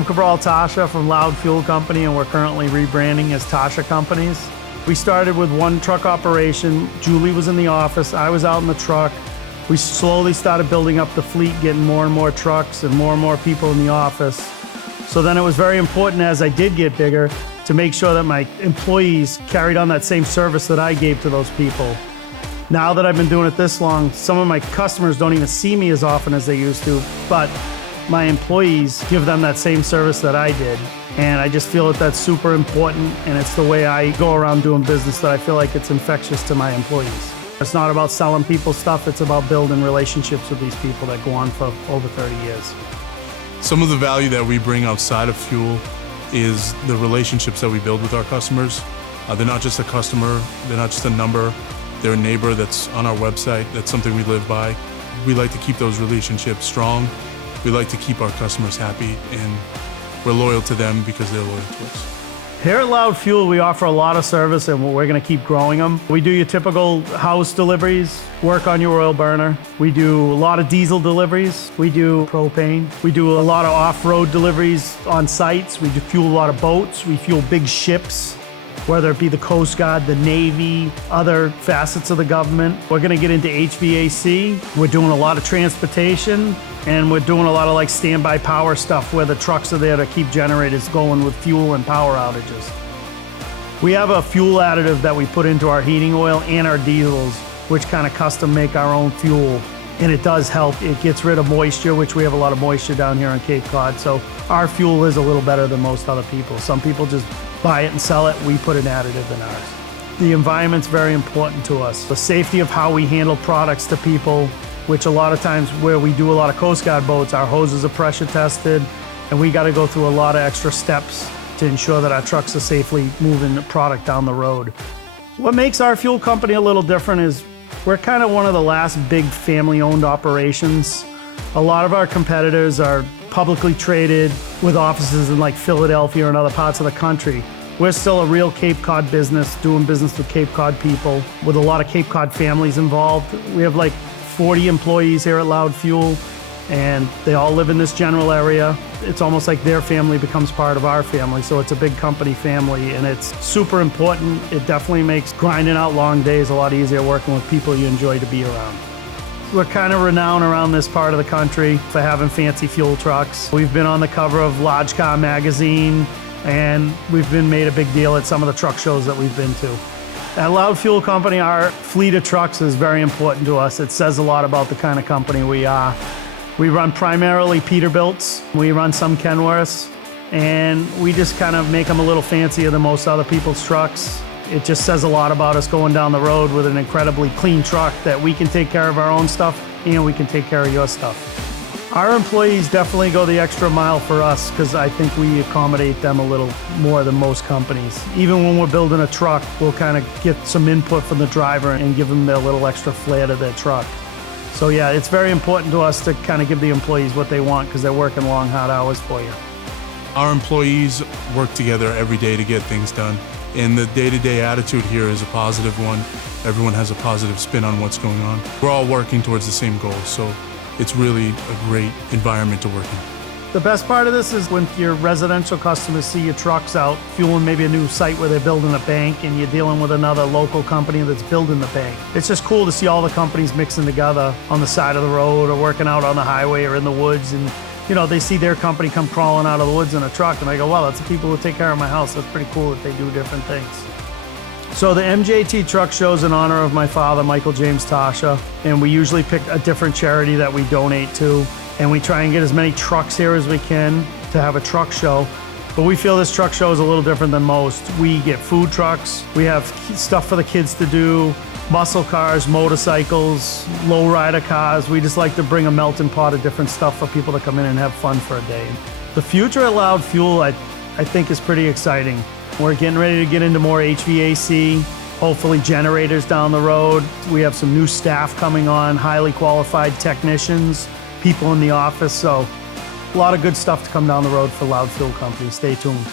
I'm Tasha from Loud Fuel Company, and we're currently rebranding as Tasha Companies. We started with one truck operation. Julie was in the office, I was out in the truck. We slowly started building up the fleet, getting more and more trucks and more people in the office. So then it was very important, as I did get bigger, to make sure that my employees carried on that same service that I gave to those people. Now that I've been doing it this long, some of my customers don't even see me as often as they used to, but my employees give them that same service that I did. And I just feel that that's super important, and it's the way I go around doing business that I feel like it's infectious to my employees. It's not about selling people stuff, it's about building relationships with these people that go on for over 30 years. Some of the value that we bring outside of fuel is the relationships that we build with our customers. They're not just a customer, they're not just a number, they're a neighbor that's on our website. That's something we live by. We like to keep those relationships strong. We like to keep our customers happy, and we're loyal to them because they're loyal to us. Here at Loud Fuel, we offer a lot of service, and we're going to keep growing them. We do your typical house deliveries, work on your oil burner. We do a lot of diesel deliveries. We do propane. We do a lot of off-road deliveries on sites. We do fuel a lot of boats. We fuel big ships, whether it be the Coast Guard, the Navy, other facets of the government. We're going to get into HVAC. We're doing a lot of transportation, and we're doing a lot of like standby power stuff where the trucks are there to keep generators going with fuel and power outages. We have a fuel additive that we put into our heating oil and our diesels, which kind of custom make our own fuel. And it does help. It gets rid of moisture, which we have a lot of moisture down here on Cape Cod. So our fuel is a little better than most other people. Some people just buy it and sell it. We put an additive in ours. The environment's very important to us. The safety of how we handle products to people, which a lot of times where we do a lot of Coast Guard boats, our hoses are pressure tested, and we got to go through a lot of extra steps to ensure that our trucks are safely moving the product down the road. What makes our fuel company a little different is we're kind of one of the last big family-owned operations. A lot of our competitors are publicly traded with offices in like Philadelphia and other parts of the country. We're still a real Cape Cod business, doing business with Cape Cod people, with a lot of Cape Cod families involved. We have like 40 employees here at Loud Fuel, and they all live in this general area. It's almost like their family becomes part of our family, so it's a big company family, and it's super important. It definitely makes grinding out long days a lot easier, working with people you enjoy to be around. We're kind of renowned around this part of the country for having fancy fuel trucks. We've been on the cover of Large Car magazine, and we've been made a big deal at some of the truck shows that we've been to. At Loud Fuel Company, our fleet of trucks is very important to us. It says a lot about the kind of company we are. We run primarily Peterbilts. We run some Kenworths, and we just kind of make them a little fancier than most other people's trucks. It just says a lot about us going down the road with an incredibly clean truck that we can take care of our own stuff and we can take care of your stuff. Our employees definitely go the extra mile for us because I think we accommodate them a little more than most companies. Even when we're building a truck, we'll kind of get some input from the driver and give them their little extra flair to their truck. So yeah, it's very important to us to kind of give the employees what they want because they're working long, hard hours for you. Our employees work together every day to get things done, and the day-to-day attitude here is a positive one. Everyone has a positive spin on what's going on. We're all working towards the same goal, so it's really a great environment to work in. The best part of this is when your residential customers see your trucks out fueling maybe a new site where they're building a bank and you're dealing with another local company that's building the bank. It's just cool to see all the companies mixing together on the side of the road or working out on the highway or in the woods, and you know, they see their company come crawling out of the woods in a truck and they go, well, that's the people who take care of my house. That's pretty cool that they do different things. So the MJT truck show is in honor of my father, Michael James Tasha, and we usually pick a different charity that we donate to, and we try and get as many trucks here as we can to have a truck show. But we feel this truck show is a little different than most. We get food trucks, we have stuff for the kids to do, muscle cars, motorcycles, lowrider cars. We just like to bring a melting pot of different stuff for people to come in and have fun for a day. The future at Loud Fuel, I think, is pretty exciting. We're getting ready to get into more HVAC, hopefully generators down the road. We have some new staff coming on, highly qualified technicians, people in the office. So a lot of good stuff to come down the road for Loud Fuel Company. Stay tuned.